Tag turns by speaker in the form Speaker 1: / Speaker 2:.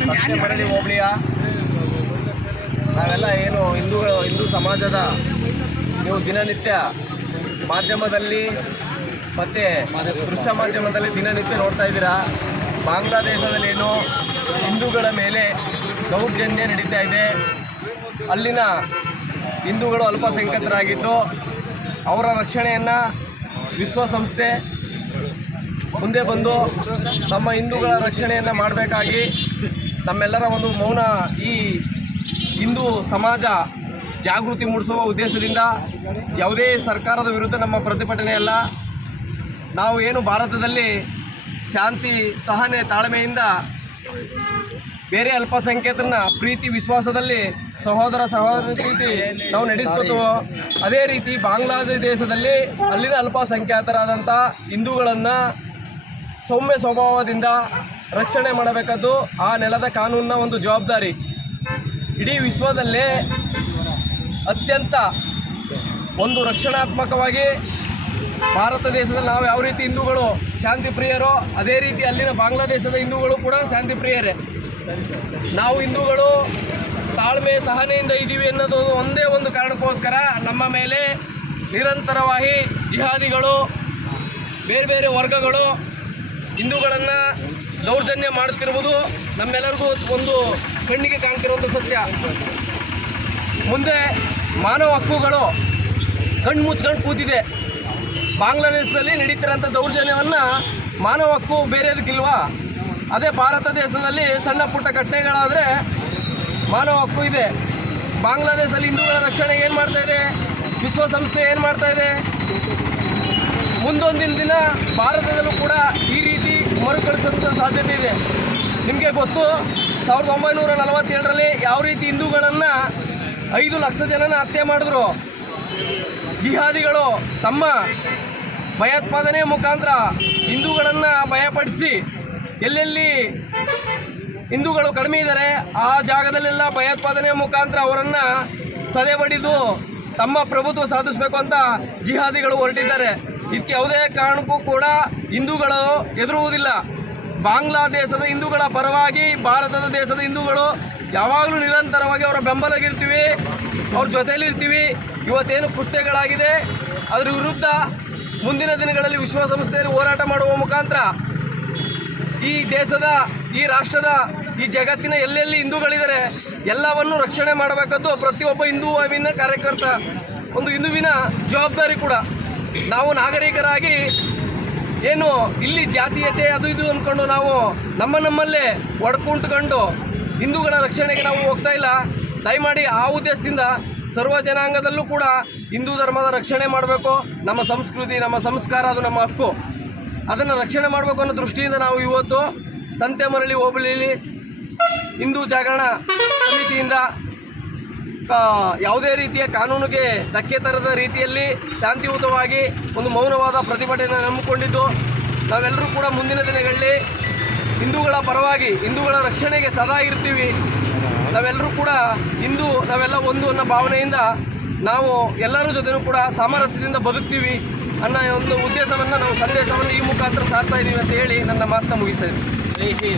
Speaker 1: ಸತ್ಯಮರಳಿ ಹೋಬಳಿಯ ನಾವೆಲ್ಲ ಏನು ಹಿಂದೂಗಳು ಹಿಂದೂ ಸಮಾಜದ ನೀವು ದಿನನಿತ್ಯ ಮಾಧ್ಯಮದಲ್ಲಿ ಮತ್ತು ದೃಶ್ಯ ಮಾಧ್ಯಮದಲ್ಲಿ ದಿನನಿತ್ಯ ನೋಡ್ತಾ ಇದ್ದೀರಾ? ಬಾಂಗ್ಲಾದೇಶದಲ್ಲಿ ಏನು ಹಿಂದೂಗಳ ಮೇಲೆ ದೌರ್ಜನ್ಯ ನಡೀತಾ ಇದೆ. ಅಲ್ಲಿನ ಹಿಂದೂಗಳು ಅಲ್ಪಸಂಖ್ಯಾತರಾಗಿದ್ದು ಅವರ ರಕ್ಷಣೆಯನ್ನು ವಿಶ್ವಸಂಸ್ಥೆ ಮುಂದೆ ಬಂದು ತಮ್ಮ ಹಿಂದೂಗಳ ರಕ್ಷಣೆಯನ್ನು ಮಾಡಬೇಕಾಗಿ ನಮ್ಮೆಲ್ಲರ ಒಂದು ಮೌನ ಈ ಹಿಂದೂ ಸಮಾಜ ಜಾಗೃತಿ ಮೂಡಿಸುವ ಉದ್ದೇಶದಿಂದ ಯಾವುದೇ ಸರ್ಕಾರದ ವಿರುದ್ಧ ನಮ್ಮ ಪ್ರತಿಭಟನೆ ಅಲ್ಲ. ನಾವು ಏನು ಭಾರತದಲ್ಲಿ ಶಾಂತಿ, ಸಹನೆ, ತಾಳ್ಮೆಯಿಂದ ಬೇರೆ ಅಲ್ಪಸಂಖ್ಯಾತನ ಪ್ರೀತಿ, ವಿಶ್ವಾಸದಲ್ಲಿ ಸಹೋದರ ಸಹೋದರ ರೀತಿ ನಾವು ನಡೆಸ್ಕೊತೀವೋ, ಅದೇ ರೀತಿ ಬಾಂಗ್ಲಾದೇಶದಲ್ಲಿ ಅಲ್ಲಿನ ಅಲ್ಪಸಂಖ್ಯಾತರಾದಂಥ ಹಿಂದೂಗಳನ್ನು ಸೌಮ್ಯ ಸ್ವಭಾವದಿಂದ ರಕ್ಷಣೆ ಮಾಡಬೇಕಾದ್ದು ಆ ನೆಲದ ಕಾನೂನಿನ ಒಂದು ಜವಾಬ್ದಾರಿ. ಇಡೀ ವಿಶ್ವದಲ್ಲೇ ಅತ್ಯಂತ ಒಂದು ರಕ್ಷಣಾತ್ಮಕವಾಗಿ ಭಾರತ ದೇಶದಲ್ಲಿ ನಾವು ಯಾವ ರೀತಿ ಹಿಂದೂಗಳು ಶಾಂತಿ ಪ್ರಿಯರೋ, ಅದೇ ರೀತಿ ಅಲ್ಲಿನ ಬಾಂಗ್ಲಾದೇಶದ ಹಿಂದೂಗಳು ಕೂಡ ಶಾಂತಿ ಪ್ರಿಯರೇ. ನಾವು ಹಿಂದೂಗಳು ತಾಳ್ಮೆ, ಸಹನೆಯಿಂದ ಇದ್ದೀವಿ ಅನ್ನೋದು ಒಂದೇ ಒಂದು ಕಾರಣಕ್ಕೋಸ್ಕರ ನಮ್ಮ ಮೇಲೆ ನಿರಂತರವಾಗಿ ಜಿಹಾದಿಗಳು, ಬೇರೆ ಬೇರೆ ವರ್ಗಗಳು ಹಿಂದೂಗಳನ್ನು ದೌರ್ಜನ್ಯ ಮಾಡುತ್ತಿರುವುದು ನಮ್ಮೆಲ್ಲರಿಗೂ ಒಂದು ಕಣ್ಣಿಗೆ ಕಾಣ್ತಿರುವಂಥ ಸತ್ಯ. ಮುಂದೆ ಮಾನವ ಹಕ್ಕುಗಳು ಕಣ್ಣು ಮುಚ್ಕೊಂಡು ಕೂತಿದೆ. ಬಾಂಗ್ಲಾದೇಶದಲ್ಲಿ ನಡೀತಿರೋಂಥ ದೌರ್ಜನ್ಯವನ್ನು ಮಾನವ ಹಕ್ಕು ಬೇರೆದಕ್ಕಿಲ್ವಾ ಅದೇ ಭಾರತ ದೇಶದಲ್ಲಿ ಸಣ್ಣ ಪುಟ್ಟ ಘಟನೆಗಳಾದರೆ ಮಾನವ ಹಕ್ಕು ಇದೆ. ಬಾಂಗ್ಲಾದೇಶದಲ್ಲಿ ಹಿಂದೂಗಳ ರಕ್ಷಣೆಗೆ ಏನು ಮಾಡ್ತಾ ಇದೆ? ವಿಶ್ವಸಂಸ್ಥೆ ಏನು ಮಾಡ್ತಾ ಇದೆ? ಮುಂದೊಂದಿನ ದಿನ ಭಾರತದಲ್ಲೂ ಕೂಡ ಈ ರೀತಿ ಮರುಕಳಿಸೋಂಥ ಸಾಧ್ಯತೆ ಇದೆ. ನಿಮಗೆ ಗೊತ್ತು, ಸಾವಿರದ ಒಂಬೈನೂರ ನಲವತ್ತೇಳರಲ್ಲಿ ಯಾವ ರೀತಿ ಹಿಂದೂಗಳನ್ನು ಐದು ಲಕ್ಷ ಜನನ ಹತ್ಯೆ ಮಾಡಿದ್ರು? ಜಿಹಾದಿಗಳು ತಮ್ಮ ಭಯೋತ್ಪಾದನೆ ಮುಖಾಂತರ ಹಿಂದೂಗಳನ್ನು ಭಯಪಡಿಸಿ ಎಲ್ಲೆಲ್ಲಿ ಹಿಂದೂಗಳು ಕಡಿಮೆ ಇದ್ದಾರೆ, ಆ ಜಾಗದಲ್ಲೆಲ್ಲ ಭಯೋತ್ಪಾದನೆ ಮುಖಾಂತರ ಅವರನ್ನು ಸದೆ ಬಡಿದು ತಮ್ಮ ಪ್ರಭುತ್ವ ಸಾಧಿಸಬೇಕು ಅಂತ ಜಿಹಾದಿಗಳು ಹೊರಟಿದ್ದಾರೆ. ಇದಕ್ಕೆ ಯಾವುದೇ ಕಾರಣಕ್ಕೂ ಕೂಡ ಹಿಂದೂಗಳು ಎದುರುವುದಿಲ್ಲ. ಬಾಂಗ್ಲಾದೇಶದ ಹಿಂದೂಗಳ ಪರವಾಗಿ ಭಾರತದ ದೇಶದ ಹಿಂದೂಗಳು ಯಾವಾಗಲೂ ನಿರಂತರವಾಗಿ ಅವರ ಬೆಂಬಲಗಿರ್ತೀವಿ, ಅವ್ರ ಜೊತೆಯಲ್ಲಿರ್ತೀವಿ. ಇವತ್ತೇನು ಕೃತ್ಯಗಳಾಗಿದೆ, ಅದರ ವಿರುದ್ಧ ಮುಂದಿನ ದಿನಗಳಲ್ಲಿ ವಿಶ್ವಸಂಸ್ಥೆಯಲ್ಲಿ ಹೋರಾಟ ಮಾಡುವ ಮುಖಾಂತರ ಈ ದೇಶದ, ಈ ರಾಷ್ಟ್ರದ, ಈ ಜಗತ್ತಿನ ಎಲ್ಲೆಲ್ಲಿ ಹಿಂದೂಗಳಿದ್ದಾರೆ, ಎಲ್ಲವನ್ನು ರಕ್ಷಣೆ ಮಾಡಬೇಕದ್ದು ಪ್ರತಿಯೊಬ್ಬ ಹಿಂದೂವಿನ ಕಾರ್ಯಕರ್ತ, ಒಂದು ಹಿಂದುವಿನ ಜವಾಬ್ದಾರಿ ಕೂಡ. ನಾವು ನಾಗರಿಕರಾಗಿ ಏನು ಇಲ್ಲಿ ಜಾತೀಯತೆ ಅದು ಇದು ಅಂದ್ಕೊಂಡು ನಾವು ನಮ್ಮ ನಮ್ಮಲ್ಲೇ ಒಡ್ಕುಂಟ್ಕೊಂಡು ಹಿಂದೂಗಳ ರಕ್ಷಣೆಗೆ ನಾವು ಹೋಗ್ತಾ ಇಲ್ಲ. ದಯಮಾಡಿ ಆ ಉದ್ದೇಶದಿಂದ ಸರ್ವ ಜನಾಂಗದಲ್ಲೂ ಕೂಡ ಹಿಂದೂ ಧರ್ಮದ ರಕ್ಷಣೆ ಮಾಡಬೇಕು. ನಮ್ಮ ಸಂಸ್ಕೃತಿ, ನಮ್ಮ ಸಂಸ್ಕಾರ ಅದು ನಮ್ಮ ಹಕ್ಕು. ಅದನ್ನು ರಕ್ಷಣೆ ಮಾಡಬೇಕು ಅನ್ನೋ ದೃಷ್ಟಿಯಿಂದ ನಾವು ಇವತ್ತು ಸಂತೆ ಮರಳಿ ಹೋಬಳಿಯಲ್ಲಿ ಹಿಂದೂ ಜಾಗರಣ ಸಮಿತಿಯಿಂದ ಯಾವುದೇ ರೀತಿಯ ಕಾನೂನಿಗೆ ಧಕ್ಕೆ ತರದ ರೀತಿಯಲ್ಲಿ ಶಾಂತಿಯುತವಾಗಿ ಒಂದು ಮೌನವಾದ ಪ್ರತಿಭಟನೆ ನಂಬಿಕೊಂಡಿದ್ದು ನಾವೆಲ್ಲರೂ ಕೂಡ ಮುಂದಿನ ದಿನಗಳಲ್ಲಿ ಹಿಂದೂಗಳ ಪರವಾಗಿ, ಹಿಂದೂಗಳ ರಕ್ಷಣೆಗೆ ಸದಾ ಇರ್ತೀವಿ. ನಾವೆಲ್ಲರೂ ಕೂಡ ಹಿಂದೂ, ನಾವೆಲ್ಲ ಒಂದು ಅನ್ನೋ ಭಾವನೆಯಿಂದ ನಾವು ಎಲ್ಲರ ಜೊತೆನೂ ಕೂಡ ಸಾಮರಸ್ಯದಿಂದ ಬದುಕ್ತೀವಿ ಅನ್ನೋ ಒಂದು ಉದ್ದೇಶವನ್ನು ನಾವು ಸಂದೇಶವನ್ನು ಈ ಮುಖಾಂತರ ಸಾರ್ತಾ ಇದ್ದೀವಿ ಅಂತ ಹೇಳಿ ನನ್ನ ಮಾತನ್ನ ಮುಗಿಸ್ತಾ ಇದ್ದೀನಿ.